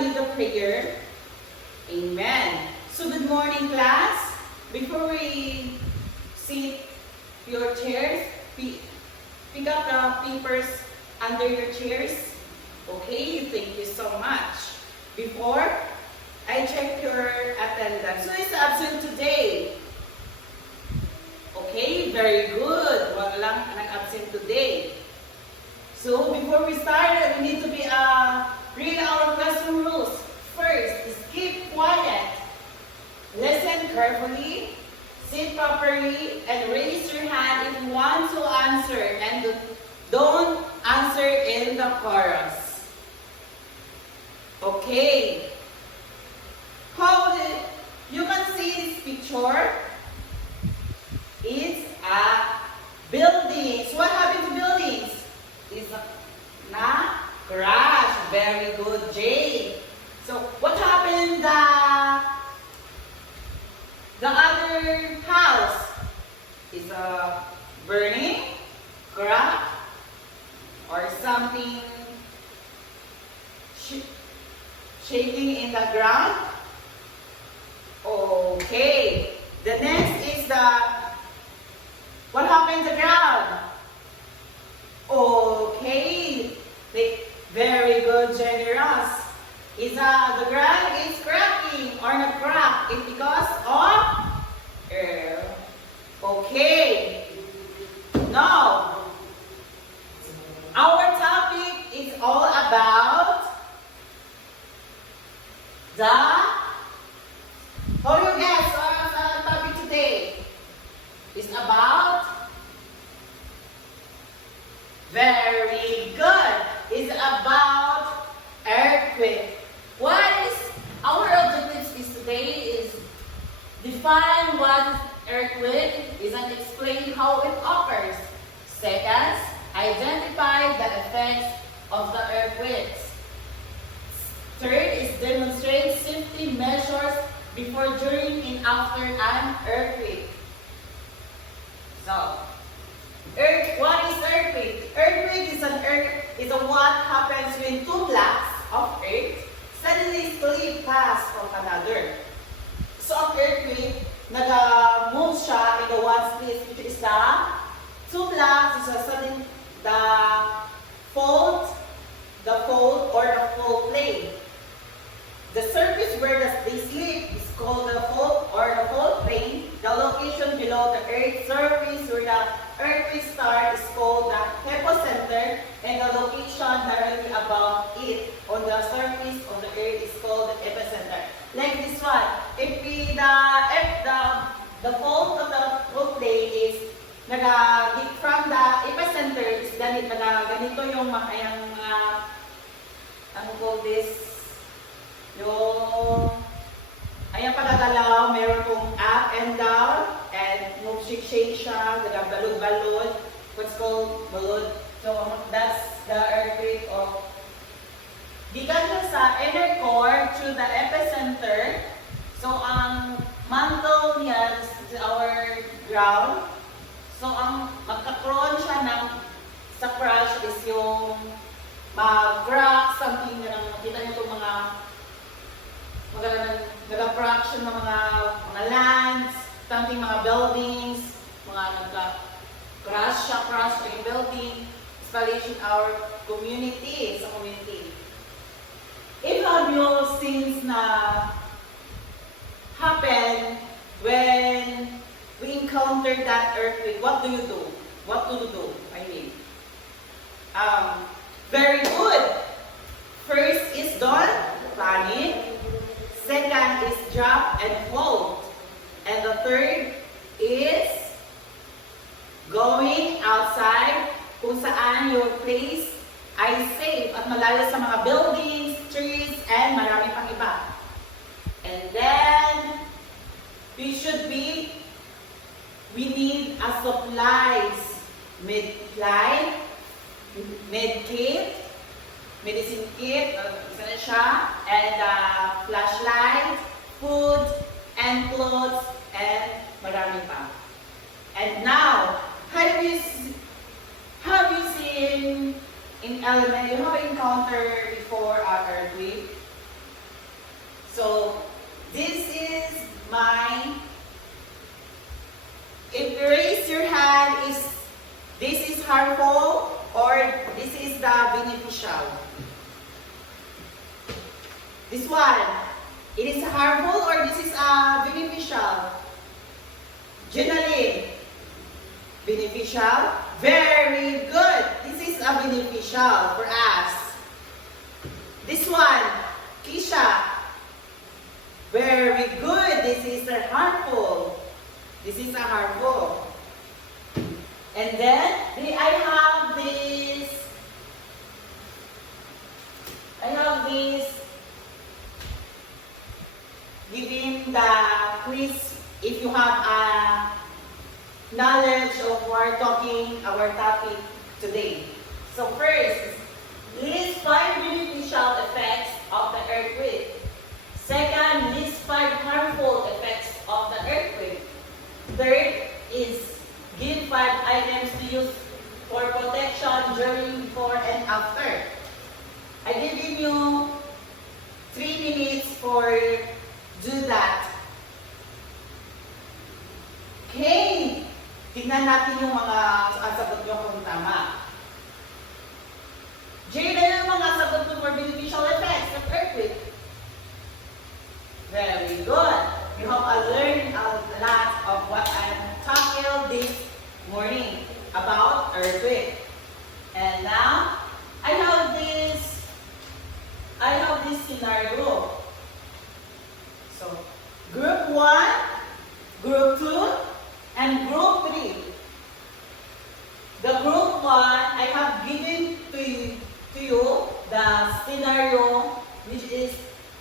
can lead the prayer. Amen. So good morning, class. Before we sit your chairs, pick up the papers under your chairs. Okay, thank you so much. Before I check your attendance. Who is absent today? Okay, very good. Wala lang nag-absent today. So before we start, we need to read our classroom rules. First is keep quiet. Listen carefully, sit properly, and raise your hand if you want to answer. And don't answer in the chorus. Okay. You can see this picture. It's a building. So what happened to buildings? It's na crash. Very good, Jay. So what happened the other house? Is a burning, crack, or something shaking in the ground? Okay. The next is what happened to the ground? Okay. Very good, generous. The ground is cracking or not crack. It's because of air. Okay. Now, our topic is all about how do you guess our topic today? It's about very good. It's about earthquake. What is our objective today is define what is earthquake is and explain how it occurs. Second, identify the effects of the earthquakes. Third is demonstrate safety measures before, during, and after an earthquake. So, what is earthquake? Earthquake is what happens when two blocks of earth suddenly slip past from another. So, ang earthquake, nag-move siya in the one split, which is the two blocks, is a sudden, the fault or the fault plane. The surface where they slip is called the fault or the fault plane. The location below the Earth's surface where the earthquake starts is called the epicenter, and the location directly above it on the surface of the Earth is called the epicenter. Like this one, if the fault of the fault plane is from the epicenter is ganito yung ano call this? Ayan pagkagalaw, meron kong up and down, and shake siya, balod-balod, what's called balod. So that's the earthquake of, gikan siya sa inner core to the epicenter. So ang mantle niya is our ground. So ang magka-crawl siya sa crash is yung mag-crack, something na nakita niyo itong mga nag-fraction ng mga lands, something mga buildings, mga nagka-crash yung building, especially in our community, sa community. If have you things na happen when we encounter that earthquake, what do you do? What do you do? Very good. First is don't panic. Second is drop and float. And the third is going outside kung saan your place ay safe at malayo sa mga buildings, trees, and marami pang iba. And then, we need a supplies, med kit, medicine kit, isa na siya, and flashlight, food, and clothes, and marami pa. And now, have you seen in elementary, you have encountered before an earthquake? So, this is my, if you raise your hand, this is harmful or this is the beneficial? This one, it is harmful or this is beneficial? Jenaline, beneficial? Very good. This is a beneficial for us. This one, Kisha, very good. This is a harmful. This is a harmful. And then I have this. Giving the quiz if you have a knowledge of our topic today. So first, list 5 beneficial effects of the earthquake. Second, list 5 harmful effects of the earthquake. Third is give 5 items to use for protection during, before, and after. I give you 3 minutes for do that. Okay. Tingnan natin yung mga sagot nyo kung tama. Jada, yung mga sagot mo for beneficial effects of earthquake. Very good. You have learned a lot of what I'm talking this morning about earthquake. And now, I have this scenario. So, group 1, group 2, and group 3. The group 1, I have given to you the scenario, which is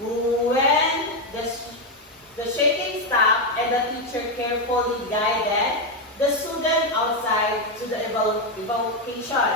when the shaking stopped and the teacher carefully guided the student outside to the evacuation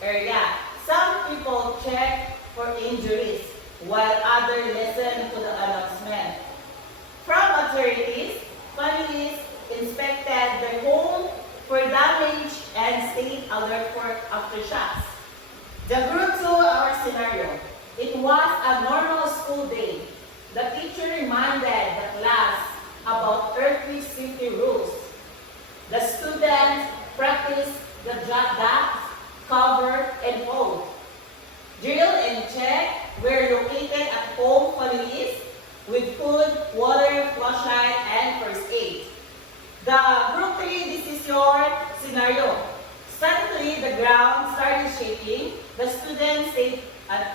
area. Some people checked for injuries, while others listened to the announcement. From authorities, families inspected their home for damage and stayed alert for aftershocks. The group 2, our scenario. It was a normal school day. The teacher reminded the class about earthquake safety rules. The students practiced the duck, cover, and hold. Drill and check were located at home families with food, water, flashlight, and first aid. The group 3, this is your scenario. Suddenly, the ground started shaking. The students stayed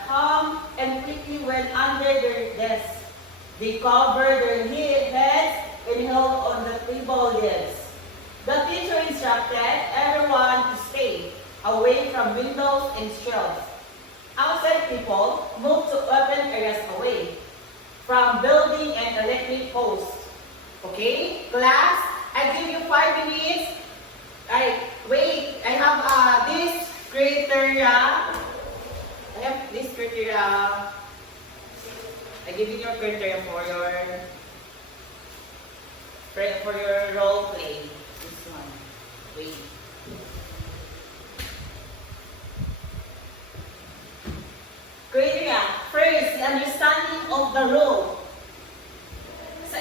calm and quickly went under their desks. They covered their heads and held on the table lids. The teacher instructed everyone to stay away from windows and shelves. Outside people moved to open areas away from building and electric posts. Okay, class, I give you 5 minutes. I have this criteria. I give you your criteria for your role play. This one. Wait. Criteria. First, the understanding of the role. So,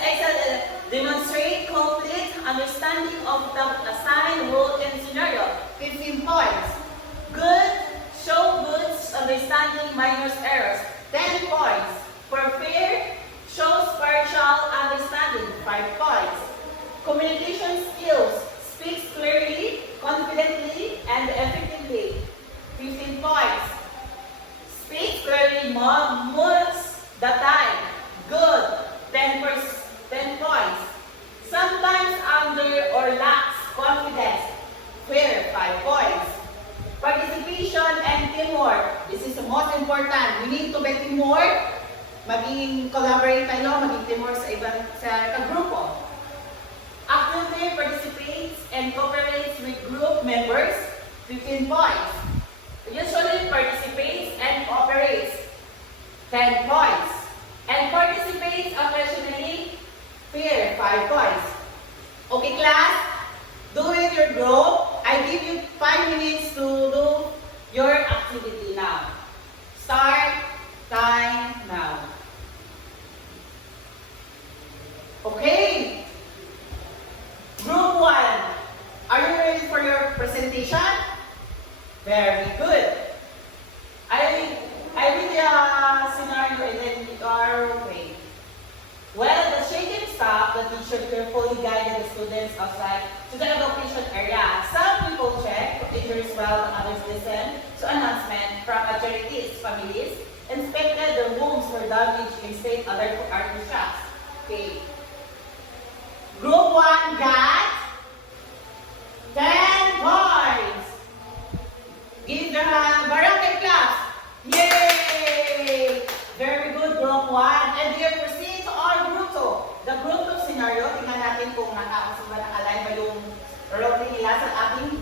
demonstrate complete understanding of the assigned role and scenario. 15 points. Good. Show good understanding minor errors. 10 points. For fair, shows partial understanding. 5 points. Communication skills. Speaks clearly, confidently, and effectively. 15 points. Speaks clearly most the time. Good. 10 points. Sometimes under or lacks confidence. Fair. 5 points. Participation and teamwork. This is the most important. We need to be teamwork. Maging collaborate tayo, maging teamwork sa kagrupo. Actively participates and cooperates with group members. 15 points. Usually participates and cooperates. 10 points. And participates occasionally. Fair. 5 points. Okay, class? Do it your group. I give you 5 minutes to do your activity now. Start time now. teacher carefully guided the students outside to the evacuation area. Some people check for injuries while others listen to announcement from authorities. Families inspected their homes for damage and stayed alert for artillery shots. Okay. Group 1 got 10 points. Give the hand, barangay class. Yay! Very good, group 1. And we proceed to our group 2. The group 2 scenario, tingnan natin kung naka-align ba yung routing nila sa ating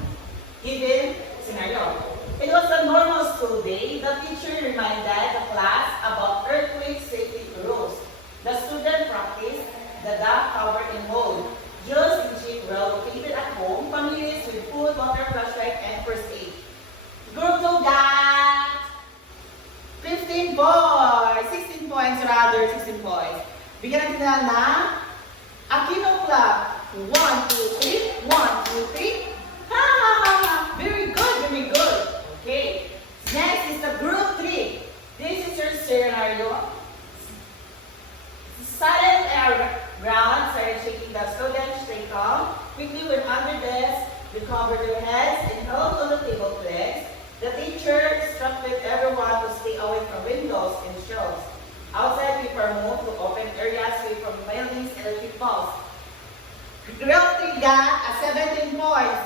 given scenario. It was a normal school day. The teacher reminded the class about earthquake safety rules. The student practiced the dog cover and hold. Just in shape well located at home, families with food, water, flashlight, and first aid. Group 2 got 15 points, 16 points rather, 16 points. Bigyan natin na ng Aquino Club. 1, 2, 3. 1, 2, 3. Ha, ha, ha, ha. Very good, very good. Okay. Next is the group 3. This is your scenario. Silent ground started shaking. The students stay calm. Quickly went under desk. They covered their heads and held on the table legs. The teacher instructed everyone to stay away from windows and shelves. Outside, we were moved to open areas away from buildings and electric poles. Group 3 got 17 points.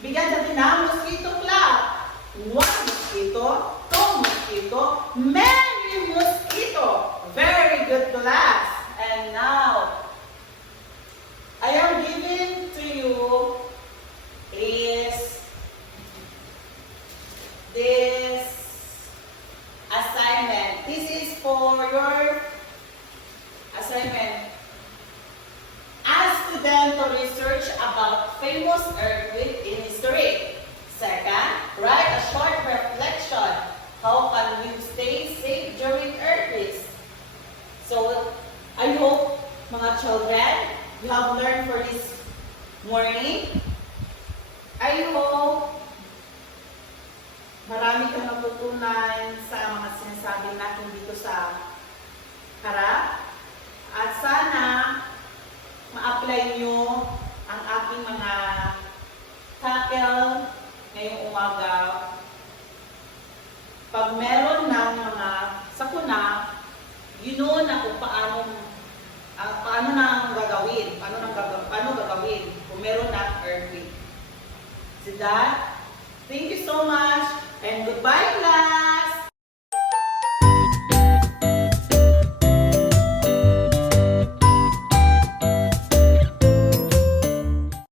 Bigyan natin ng mosquito club. 1 mosquito, 2 mosquito, many mosquito. Very good class. And now, I am giving to you is this assignment. This is for your assignment. Ask them to research about famous earthquake in history. Second, write a short reflection. How can we stay safe during earthquakes? So, I hope, mga children, you have learned for this morning. I hope marami kang natutunan sa mga sinasabi natin dito sa harap. At sana ma-apply nyo ang aking mga tackle ngayong umaga. Pag meron ng mga sakuna, you know na kung paano na ang gagawin, paano gagawin kung meron na earthquake. So that, thank you so much and goodbye class!